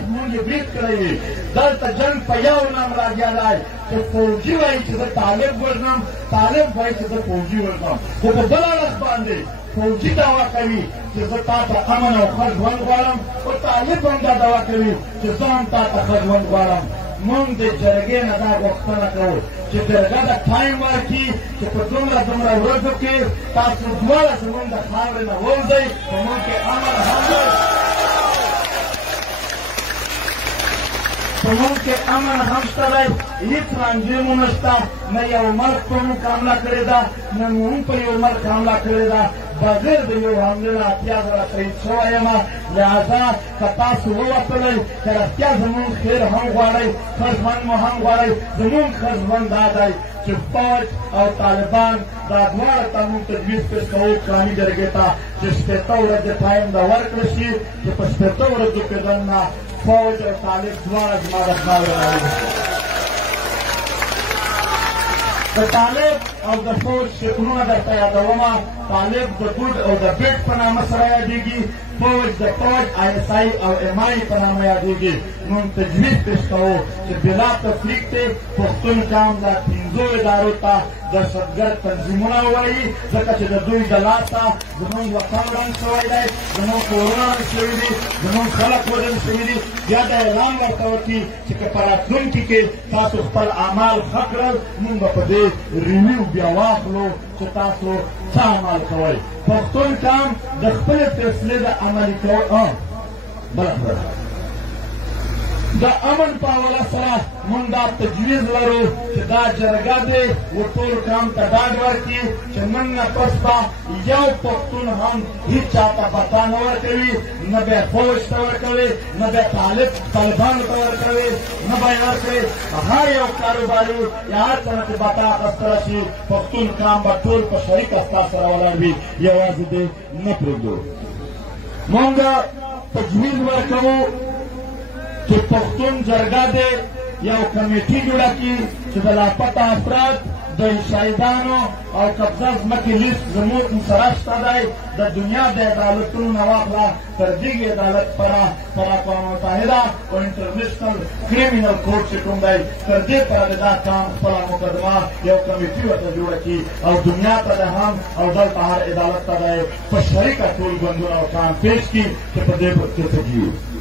مونږ یې برید کړی وي دلته جنګ په یو نام راګیا دی چې فوجي وایي چې زه طالب وژنم طالب وایي چې زه فوجي وژنم خو په بل اړخ باندې فوجي دعوا کوي چې زه تا ته امن او ښه ژوند غواړم او طالب هم دا دعوا کوي چې زه هم تا ته ښه ژوند غواړم مونږ د جرګې نه دا غوښتنه کوو چې جرګه د ټایم ورکړي چې په دومره ورځو کې تاسو دواړه زموږ د خاورې نه ووځئ په مونږ کې امن هم دی په مونږ کې امن هم شته دی هېڅ رانجې مو نشته نه یو ملک په مونږ حمله کړې ده نه مونږ په یو ملک حمله کړې ده بغیر د یو حملې نه اتیا زره شهید شوی یم لهذا که تاسو ووتلئ که رښتیا زمونږ خیر هم غواړئ ښه ژوند مو هم غواړئ زمونږ ښه ژوند دا دی چې فوج او طالبان دا دواړه ته مونږ تجویز پیش کوو قومي جرګې ته چې شپېته ورځې ټایم دا ورکړل شي چې په شپېته ورځو کې دننه فوج او طالب دواړه زما د خاورې راووځي د طالب او د فوج شکلونه درته یادومه طالب د ګوډ او د بیټ په نامه سره یادېږي فوج د فوج ISI او MI په نامه یادېږي مونږ تجویز پیش کوو چې بلا تفریق دی پښتون قام دا پنځو ادارو ته دهشتګرد تنظیمونه ووایي ځکه چې د دوی د لاسه زموږ وطن وران شوی دی زموږ کورونه وران شوي دي زموږ خلک وژل شوي دي بیا دا اعلان ورته وکړي چې که په راتلونکي کې تاسو خپل اعمال ښه کړل مونږ به په دې ریویو بیا واخلو چې تاسو څه عمل کوئ پښتون قام د خپلې فیصلې د عملي کولو بله خبره د امن په حواله سره مونږ دا تجویز لرو چې دا جرګه دی و ټول قام ته ډاډ ورکړي چې نن نه پس به یو پښتون هم هېڅ چا ته بتا نه ورکوي نه به یې فوج ته ورکوي نه به یې طالبانو ته ورکوي نه به یې ورکوي هر یو کاروباري یا هر څه نه چې بتا اخیستلی شي پښتون قام به ټول په شریک اساس سره ولاړ وي یوازې دې نه پرېږدو مونږ تجویز ورکوو چې پښتون جرګه دی یو کمیټي جوړه کړي چې د لاپته افراد د شهیدانو او قبضه ځمکې لیست زموږ سره شته دی د دنیا د عدالتونو نه واخله تر دغې عدالت پره پر اقوام متحده او انټرنیشنل کریمینل کورټ چې کوم دی تر دې پره د دا کام خپله مقدمه یو کمیټي ورته جوړه کړي او دنیا ته د هم او دلته هر عدالت ته دی په شریکه ټول ګوندونه او کام پیش کړي چې په دې کې څه کېږي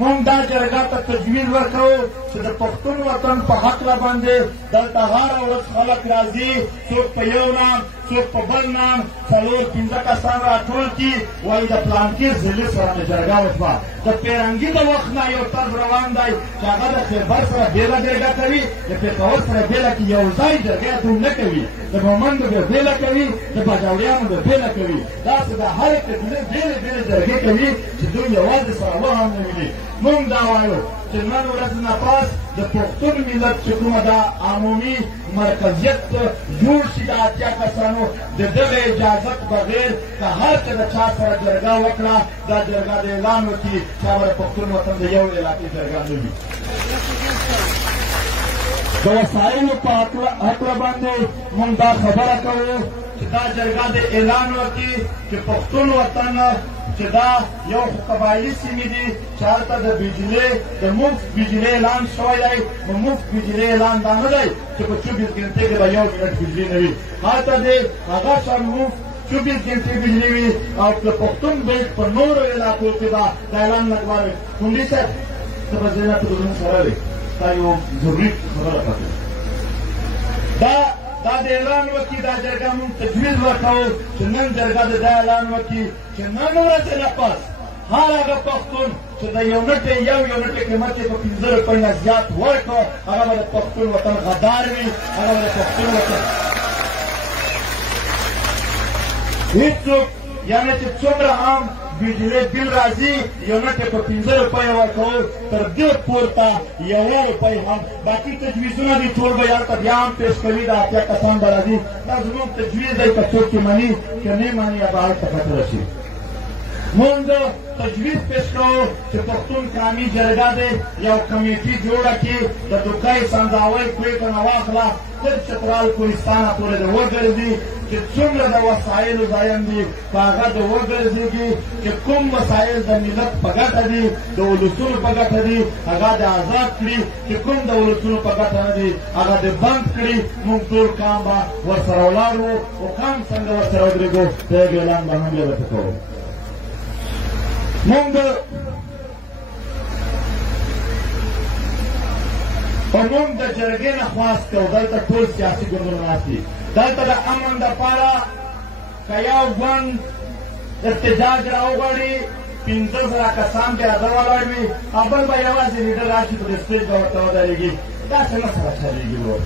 مونږ دا جرګه ته تجویز ورکوو چې د پښتون وطن په هکله باندې دلته هره ورځ خلک راځي څوک په یو نام څوک په بل نام څلور پنځه کسان راټول کړي وایي د پلانکي ضلع سره مې جرګه وشوه د پیرنګي د وخت نه یو طرز روان دی چې هغه د خیبر سره بېله جرګه کوي د پېښور سره بېله کې یو ځای جرګه دوی نه کوي د مومندو به بېله کوي د باجوړیانو به بېله کوي داسې د هرې قبیلې بېلې بېلې جرګې کوي چې دوی یوازې سره و هم نه ویني مونږ دا وایو چې نن ورځ نه پاس د پښتون ملت چې کومه دا عمومي مرکزیت جوړ شي د اتیا کسانو د دغه اجازت بغیر که هر څه د چا سره جرګه وکړه دا جرګه د اعلان وکړي چې هغه د پښتون وطن د یو علاقې جرګه نه وي د وسایلو په هکله باندې مونږ دا خبره کوو چې دا جرګه د اعلان وکړي چې پښتون وطن چې دا یو قبایلي سیمې دي چې هلته د بجلۍ د مفت بجلۍ اعلان شوی دی نو مفت بجلۍ اعلان دا نه دی چې په 24 ګنټې کې به 1 منټ بجلي نه وي هلته دی هغه شان مفت 24 ګنټې بجلي وي او د پښتون بیلټ په نورو علاقو کې به دا اعلان لګوه وي کونډي صاحب ته به زه نه په زموږ سره دی ستا یو ضروري خبره پاتې دا د اعلان وکړي دا جرګه مونږ تجویز ورکوو چې نن جرګه د دا اعلان وکړي چې نن ورځې نه پس هر هغه پښتون چې د یو نټې یو نټې قیمت یې په 15 روپۍ نه زیات ورکړه هغه به د پښتون وطن غدار وي هغه به د پښتون وطن هېڅوک یعنې چې څومره هم بجلۍ بل راځي یو نټې په 15 روپۍ ورکوو تر دې پورته 1 روپۍ هم باقي تجویزونه دي ټول به هلته بیا هم پیش کوي دا اتیا کسان به راځي دا زموږ تجویز دی که څوک یې مني که نه یې مني به هلته پته رسي مونږ تجویز پیش کوو چې پښتون قومي جرګه دی یو کمیټي جوړه کړي د دوکۍ سنځاوۍ کویټه نه واخله تر چترال کوهستانه پورې د وګرځي چې څومره د وسایلو ځایم دي په هغه د وګرځېږي چې کوم وسایل د ملت په ګټه دي د ولسونو په ګټه دي هغه د آزاد کړي چې کوم د ولسونو په ګټه نه دي هغه د بند کړي موږ ټول کام به ورسره ولاړ وو او کام څنګه ورسره ودرېږو د هغې اعلان به موږ درته کوو موږ د جرګې نه خواست کوو دلته ټول سیاسي ګوندونه ناست دي دلته د امن دپاره که یو ګوند احتجاج راوغواړي 15,000 کسان پرې اده ولاړ وي او بل به یوازې لیډر راشي په دې سټیج به ورته ودرېږي داسې نه سره چلېږي ورو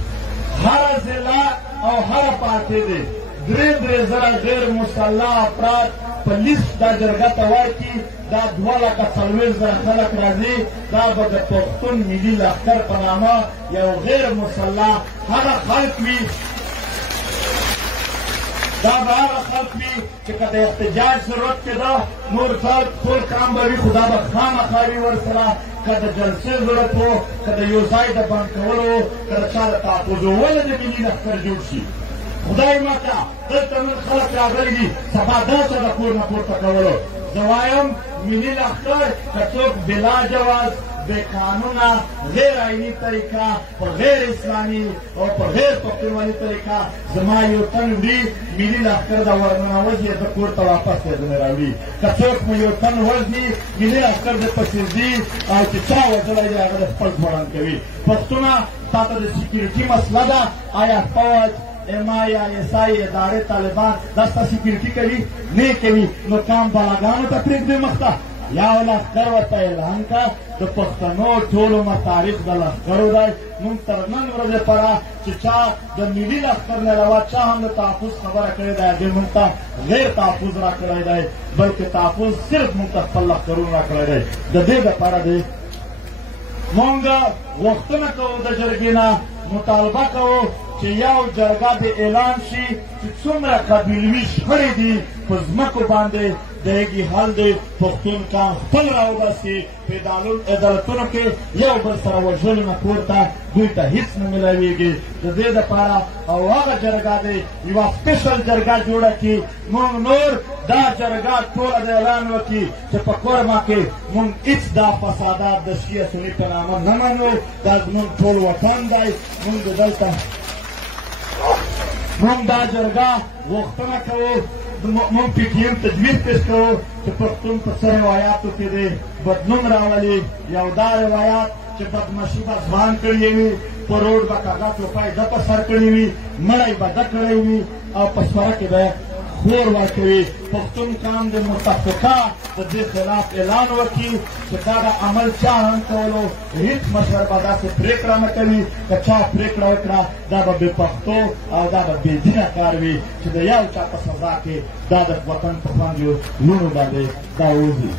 هره ضلع او هره پارټۍ دی 3,000 غیر مسلح افراد په لیست دا جرګه ته ورکړي دا 2,40,000 خلک راځي دا به د پښتون ملي لښکر په نامه یو غیر مسلح هغه خلک وي دا به هغه خلک وي چې که د احتجاج ضرورت کېده نور ټول کام به وي خو دا به خامخا وي ورسره که د جلسې ضرورت و که د یو ځای د بند کولو که د چا د تحفظو ولې د ملي لښکر جوړ شي خدای ماته دلته نن خلک راغلي دي سبا دا څه د کور نه پورته کولو زه وایم ملي لښکر که څوک بلا جواز بے قانونه غیر آئینی طریقه په غیر اسلامي او په غیر پښتونولي طریقه زما یو تن وړي ملي لښکر د ورننوځي د کور ته واپس دی ځنې راوړي که څوک مو یو تن وژني ملي لښکر د پسې ځي او چې چا وژلی دی هغه د خپل ځوړند کوي پښتونه تا ته د سیکیورټي مسله ده آیا فوج MI ISI ادارې طالبان دا ستا سیکیورټي کوي نه کوي نو کام بلاګانو ته پرېږدي مخته یا لښکر ورته اعلان کړه د پښتنو ټول عمر تاریخ د لښکرو دی موږ تر نن ورځې پره چې چا د ملي لښکر نه علاوه چا هم د تحفظ خبره کړې ده هغې موږ ته غیر تحفظ را کړی دی بلکې تحفظ صرف موږ ته خپل لښکرونه را کړی دی د دې دپاره دی موږ غوښتنه کوو د جرګې نه مطالبه کوو چې یو جرګه د اعلان شي چې څومره قبیلوي شخړې دي په ځمکو باندې د هغې حل دی پښتون کام خپل راوباسي په عدالتونو کې یو بل سره وژلو نه پورته دوی ته هېڅ نه میلاویږي د دې دپاره او هغه جرګه دی یوه سپیشل جرګه جوړه کړي موږ نور دا جرګه ټوله د اعلان وکړي چې په کورما کې موږ هېڅ دا فسادات د شیعه سني په نامه نه منو دا زموږ ټول وطن دی موږ دلته موږ دا جرګه غوښتنه کوو موږ PTM تجویز پیش کوو چې پښتون په څه روایاتو کې دی بدلون راولي یو دا روایات چې بدماشي به ځوان کړی وي په روډ به کاغذ روپۍ ده په سر کړي وي مړی به ده کړی وي او په سوره کې به خور ورکوي پښتون کام د متفقه د دې خلاف اعلان وکړي چې دا د عمل چا هم کولو هېڅ مشر به داسې پرېکړه نه کوي که چا پرېکړه وکړه دا به بې پښتو او دا به بې دینه کار وي چې د یو چا په سزا کې دا د وطن په خوندو لوڼو باندې دا وځي